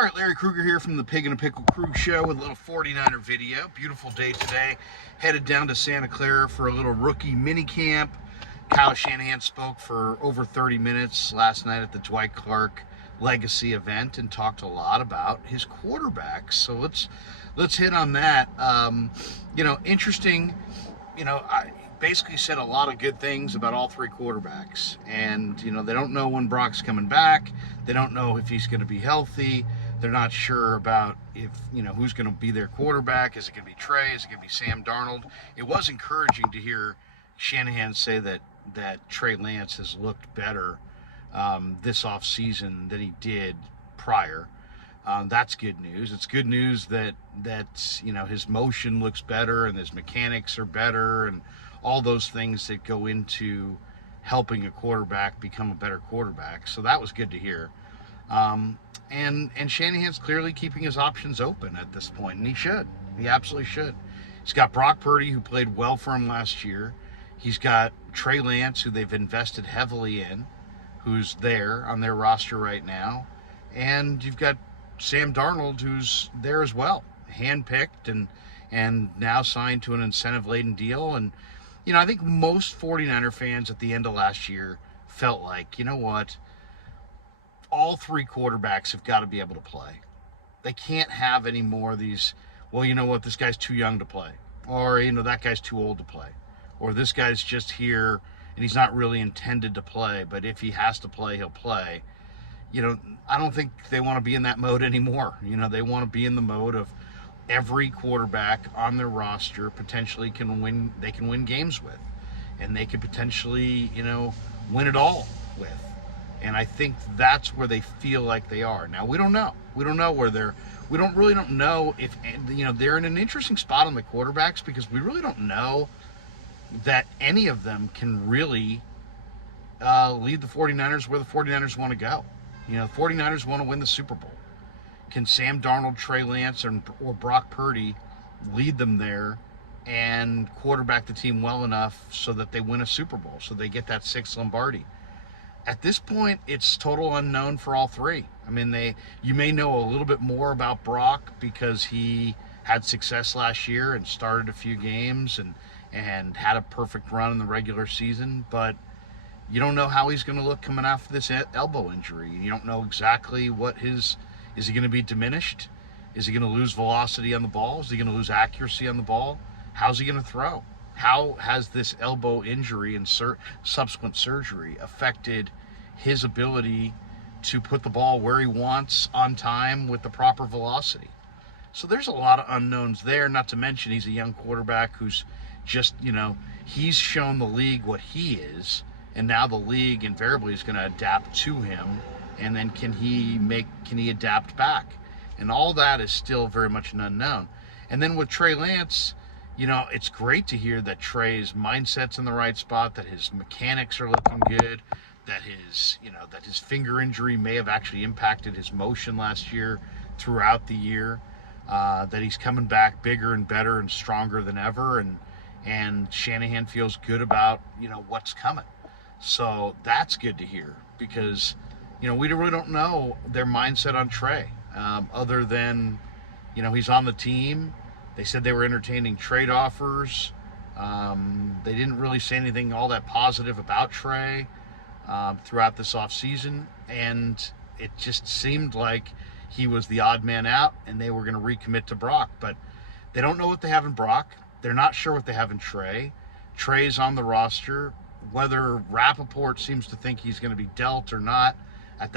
All right, Larry Krueger here from the Pig and a Pickle Krug Show with a little 49er video. Beautiful day today. Headed down to Santa Clara for a little rookie mini camp. Kyle Shanahan spoke for over 30 minutes last night at the Dwight Clark Legacy event and talked a lot about his quarterbacks. So let's hit on that. Interesting. I basically said a lot of good things about all three quarterbacks, and they don't know when Brock's coming back. They don't know if he's going to be healthy. They're not sure about if who's going to be their quarterback. Is it going to be Trey? Is it going to be Sam Darnold? It was encouraging to hear Shanahan say that Trey Lance has looked better this offseason than he did prior. That's good news. It's good news that his motion looks better and his mechanics are better and all those things that go into helping a quarterback become a better quarterback. So that was good to hear. And Shanahan's clearly keeping his options open at this point, and he should. He absolutely should. He's got Brock Purdy, who played well for him last year. He's got Trey Lance, who they've invested heavily in, who's there on their roster right now. And you've got Sam Darnold, who's there as well, handpicked and now signed to an incentive-laden deal. And, I think most 49er fans at the end of last year felt like, what? All three quarterbacks have got to be able to play. They can't have any more of these, this guy's too young to play. Or, that guy's too old to play. Or this guy's just here and he's not really intended to play, but if he has to play, he'll play. I don't think they want to be in that mode anymore. They want to be in the mode of every quarterback on their roster potentially can win games with. And they could potentially, win it all with. And I think that's where they feel like they are. Now, we don't know. We don't know where they're. We don't know if, they're in an interesting spot on the quarterbacks because we really don't know that any of them can really lead the 49ers where the 49ers want to go. The 49ers want to win the Super Bowl. Can Sam Darnold, Trey Lance, or Brock Purdy lead them there and quarterback the team well enough so that they win a Super Bowl, so they get that 6th Lombardi? At this point, it's total unknown for all three. You may know a little bit more about Brock because he had success last year and started a few games and had a perfect run in the regular season, but you don't know how he's going to look coming after this elbow injury. You don't know exactly is he going to be diminished? Is he going to lose velocity on the ball? Is he going to lose accuracy on the ball? How's he going to throw? How has this elbow injury and subsequent surgery affected his ability to put the ball where he wants on time with the proper velocity? So there's a lot of unknowns there, not to mention he's a young quarterback who's just, he's shown the league what he is, and now the league invariably is going to adapt to him, and then can he adapt back? And all that is still very much an unknown. And then with Trey Lance, it's great to hear that Trey's mindset's in the right spot, that his mechanics are looking good, that his finger injury may have actually impacted his motion last year throughout the year, that he's coming back bigger and better and stronger than ever, and Shanahan feels good about, what's coming. So that's good to hear because, we really don't know their mindset on Trey, other than, he's on the team. They said they were entertaining trade offers. They didn't really say anything all that positive about Trey throughout this offseason, and it just seemed like he was the odd man out, and they were going to recommit to Brock. But they don't know what they have in Brock. They're not sure what they have in Trey. Trey's on the roster. Whether Rappaport seems to think he's going to be dealt or not, at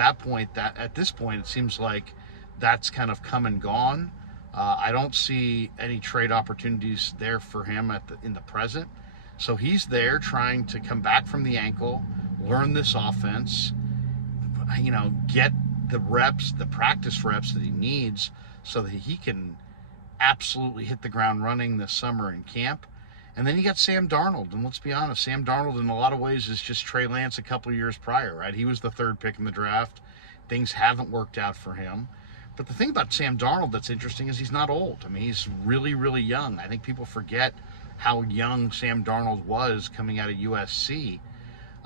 this point, it seems like that's kind of come and gone. I don't see any trade opportunities there for him in the present. So he's there trying to come back from the ankle, learn this offense, get the practice reps that he needs so that he can absolutely hit the ground running this summer in camp. And then you got Sam Darnold, and let's be honest, Sam Darnold in a lot of ways is just Trey Lance a couple of years prior, right? He was the 3rd pick in the draft. Things haven't worked out for him. But the thing about Sam Darnold that's interesting is he's not old. He's really, really young. I think people forget how young Sam Darnold was coming out of USC.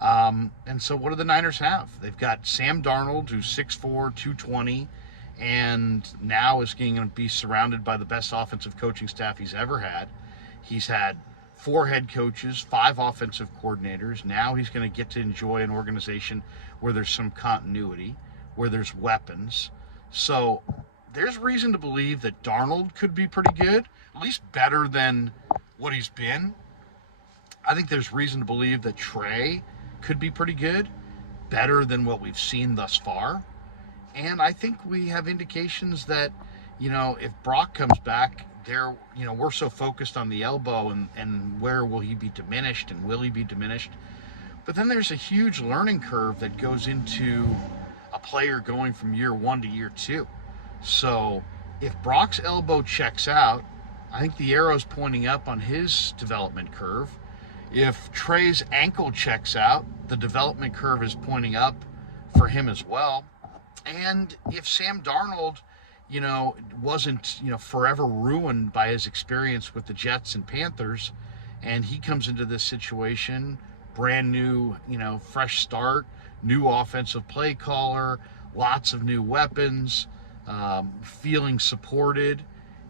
And so what do the Niners have? They've got Sam Darnold, who's 6'4", 220, and now is going to be surrounded by the best offensive coaching staff he's ever had. He's had 4 head coaches, 5 offensive coordinators. Now he's going to get to enjoy an organization where there's some continuity, where there's weapons. So there's reason to believe that Darnold could be pretty good, at least better than what he's been. I think there's reason to believe that Trey could be pretty good, better than what we've seen thus far. And I think we have indications that, if Brock comes back, we're so focused on the elbow and where will he be diminished and will he be diminished. But then there's a huge learning curve that goes into a player going from year 1 to year 2. So if Brock's elbow checks out, I think the arrow's pointing up on his development curve. If Trey's ankle checks out, the development curve is pointing up for him as well. And if Sam Darnold, wasn't, forever ruined by his experience with the Jets and Panthers, and he comes into this situation, brand new, fresh start, new offensive play caller, lots of new weapons, feeling supported,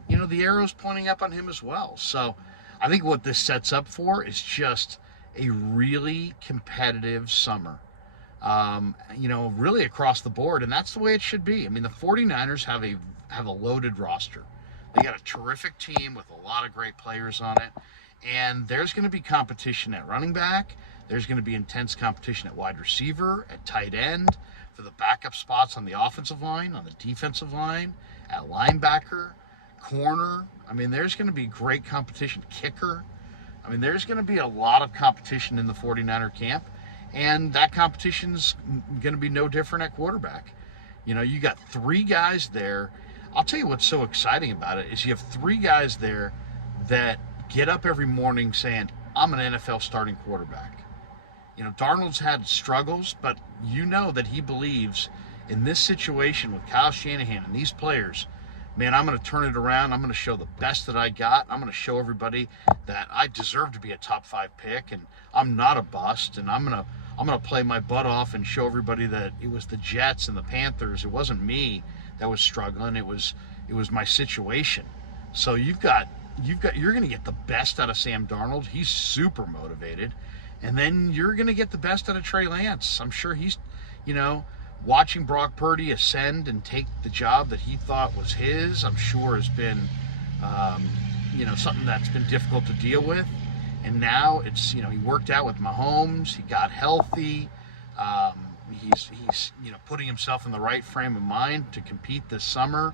the arrow's pointing up on him as well. So I think what this sets up for is just a really competitive summer. Really across the board, and that's the way it should be. I mean, the 49ers have a loaded roster. They got a terrific team with a lot of great players on it, and there's going to be competition at running back. There's going to be intense competition at wide receiver, at tight end, for the backup spots on the offensive line, on the defensive line, at linebacker, corner. I mean, there's going to be great competition, kicker. I mean, there's going to be a lot of competition in the 49er camp. And that competition's going to be no different at quarterback. You got 3 guys there. I'll tell you what's so exciting about it is you have 3 guys there that get up every morning saying, I'm an NFL starting quarterback. Darnold's had struggles, but that he believes in this situation with Kyle Shanahan and these players, man, I'm going to turn it around. I'm going to show the best that I got. I'm going to show everybody that I deserve to be a top 5 pick, and I'm not a bust, and I'm going to play my butt off and show everybody that it was the Jets and the Panthers. It wasn't me that was struggling. It was my situation. So you're going to get the best out of Sam Darnold. He's super motivated. And then you're going to get the best out of Trey Lance. I'm sure he's, watching Brock Purdy ascend and take the job that he thought was his, I'm sure has been, something that's been difficult to deal with. And now it's, he worked out with Mahomes. He got healthy. He's putting himself in the right frame of mind to compete this summer.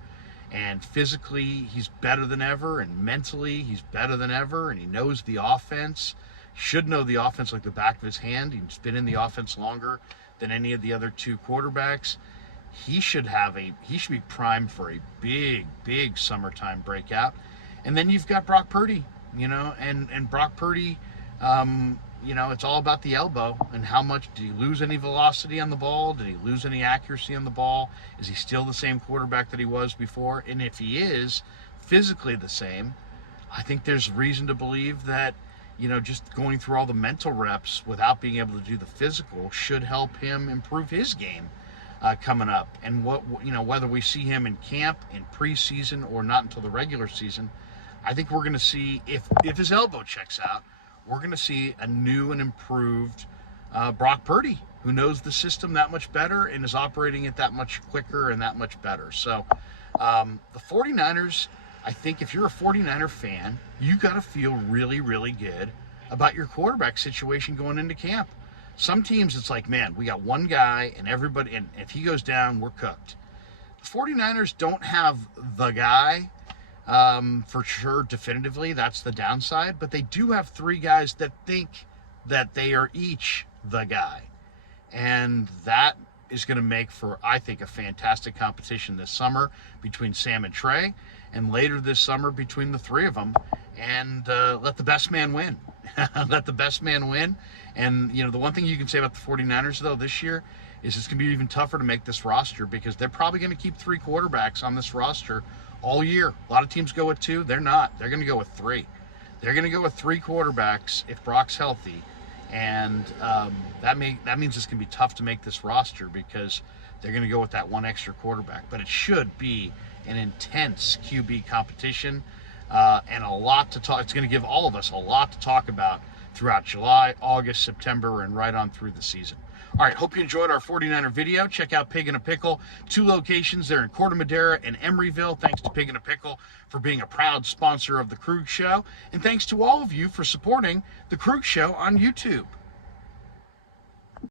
And physically, he's better than ever. And mentally, he's better than ever. And he knows the offense. Should know the offense like the back of his hand. He's been in the offense longer than any of the other 2 quarterbacks. He should be primed for a big summertime breakout. And then you've got Brock Purdy, and Brock Purdy, it's all about the elbow and how much did he lose any velocity on the ball? Did he lose any accuracy on the ball? Is he still the same quarterback that he was before? And if he is physically the same, I think there's reason to believe that just going through all the mental reps without being able to do the physical should help him improve his game coming up. And whether we see him in camp, in preseason, or not until the regular season, I think we're going to see, if his elbow checks out, we're going to see a new and improved Brock Purdy, who knows the system that much better and is operating it that much quicker and that much better. So the 49ers, I think if you're a 49er fan, you got to feel really, really good about your quarterback situation going into camp. Some teams, it's like, man, we got one guy and everybody, and if he goes down, we're cooked. The 49ers don't have the guy for sure, definitively. That's the downside. But they do have 3 guys that think that they are each the guy. And that is going to make for, I think, a fantastic competition this summer between Sam and Trey, and later this summer between the 3 of them, and let the best man win. Let the best man win. And, the one thing you can say about the 49ers, though, this year is it's going to be even tougher to make this roster because they're probably going to keep 3 quarterbacks on this roster all year. A lot of teams go with 2. They're not. They're going to go with 3. They're going to go with 3 quarterbacks if Brock's healthy. And that means it's going to be tough to make this roster because they're going to go with that one extra quarterback. But it should be an intense QB competition and a lot to talk. It's going to give all of us a lot to talk about throughout July, August, September, and right on through the season. All right, hope you enjoyed our 49er video. Check out Pig in a Pickle. 2 locations there in Corte Madera and Emeryville. Thanks to Pig in a Pickle for being a proud sponsor of The Krug Show. And thanks to all of you for supporting The Krug Show on YouTube.